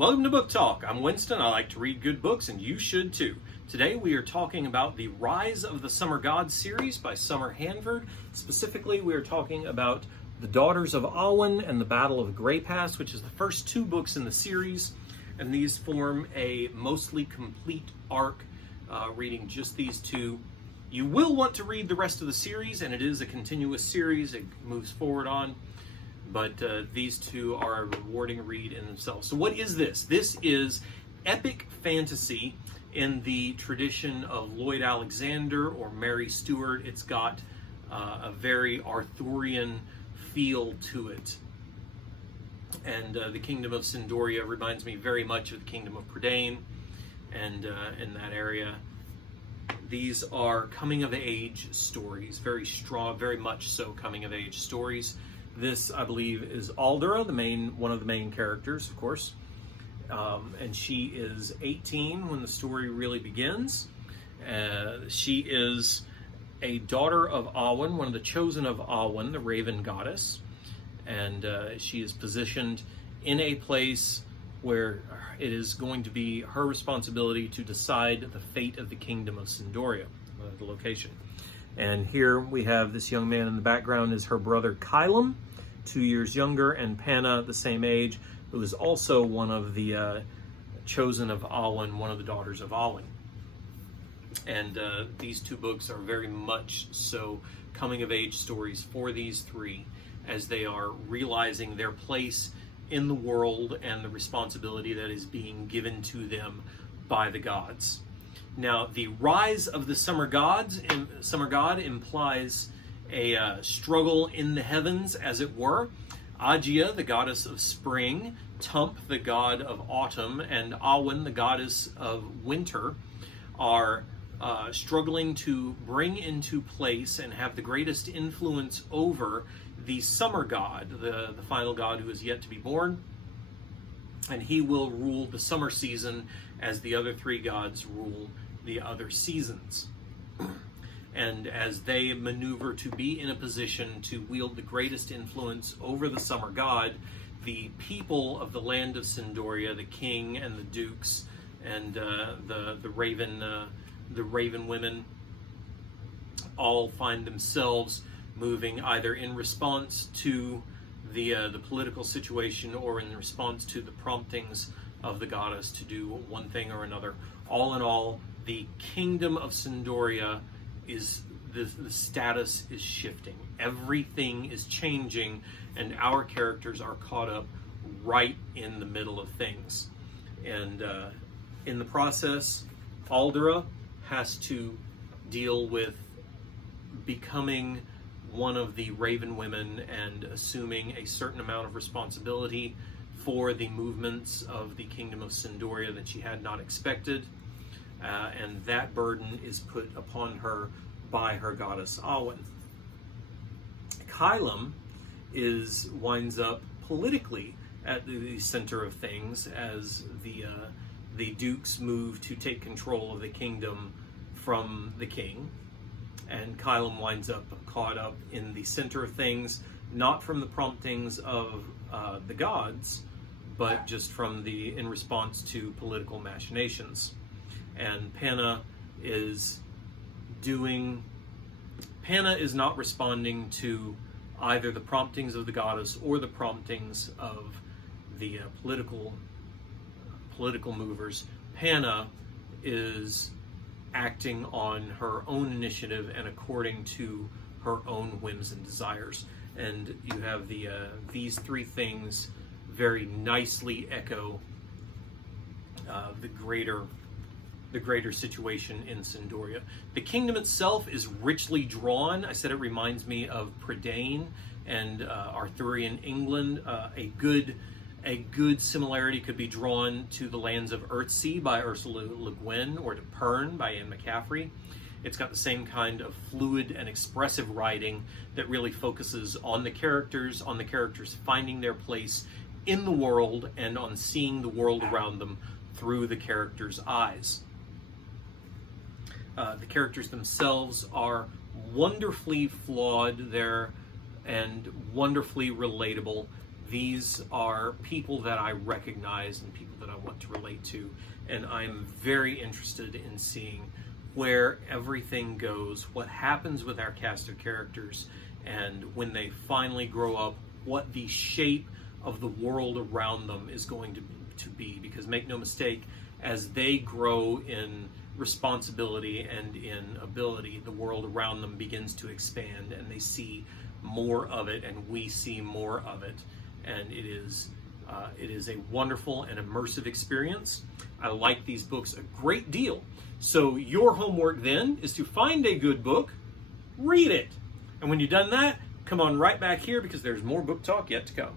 Welcome to Book Talk. I'm Winston. I like to read good books, and you should too. Today we are talking about The Rise of the Summer Gods series by Summer Hanford. Specifically, we are talking about The Daughters of Awen and the Battle of Grey Pass, which is the first two books in the series, and these form a mostly complete arc, reading just these two. You will want to read the rest of the series, and it is a continuous series. It moves forward on. But these two are a rewarding read in themselves. So what is this? This is epic fantasy in the tradition of Lloyd Alexander or Mary Stuart. It's got a very Arthurian feel to it. And the Kingdom of Sindoria reminds me very much of the Kingdom of Prydain and in that area. These are coming-of-age stories, very strong, very much so coming-of-age stories. This, I believe, is Aldera, one of the main characters, of course. And she is 18 when the story really begins. She is a daughter of Awen, one of the chosen of Awen, the Raven Goddess. And she is positioned in a place where it is going to be her responsibility to decide the fate of the Kingdom of Sindoria, the location. And here we have this young man in the background is her brother Kylam, 2 years younger, and Panna, the same age, who is also one of the chosen of Awen, one of the daughters of Awen. And these two books are very much so coming-of-age stories for these three as they are realizing their place in the world and the responsibility that is being given to them by the gods. Now, the rise of the summer god implies a struggle in the heavens, as it were. Agia, the goddess of spring, Tump, the god of autumn, and Awen, the goddess of winter, are struggling to bring into place and have the greatest influence over the summer god, the final god who is yet to be born. And he will rule the summer season as the other three gods rule the other seasons. And as they maneuver to be in a position to wield the greatest influence over the summer god, the people of the land of Sindoria, the king and the dukes, and the raven women, all find themselves moving either in response to the political situation or in response to the promptings of the goddess to do one thing or another. All in all, the Kingdom of Sindoria is the status is shifting. Everything is changing, and our characters are caught up right in the middle of things. And in the process, Aldera has to deal with becoming one of the Raven women and assuming a certain amount of responsibility for the movements of the Kingdom of Sindoria that she had not expected. And that burden is put upon her by her goddess Awen. Kylam winds up politically at the center of things as the dukes move to take control of the kingdom from the king. And Kylam winds up caught up in the center of things, not from the promptings of the gods, but just in response to political machinations. And Panna is not responding to either the promptings of the goddess or the promptings of the political movers. Panna is acting on her own initiative and according to her own whims and desires. And you have these three things very nicely echo the greater situation in Sindoria. The kingdom itself is richly drawn. I said it reminds me of Prydain and Arthurian England. A good similarity could be drawn to The Lands of Earthsea by Ursula Le Guin or to Pern by Anne McCaffrey. It's got the same kind of fluid and expressive writing that really focuses on the characters finding their place in the world and on seeing the world around them through the characters' eyes. The characters themselves are wonderfully flawed and wonderfully relatable. these are people that I recognize and people that I want to relate to, and I'm very interested in seeing where everything goes, what happens with our cast of characters, and when they finally grow up, what the shape of the world around them is going to be. Because make no mistake, as they grow in responsibility and in ability, the world around them begins to expand, and they see more of it, and we see more of it, and it is a wonderful and immersive experience. I like these books a great deal. So your homework then is to find a good book, read it, and when you've done that, come on right back here because there's more book talk yet to come.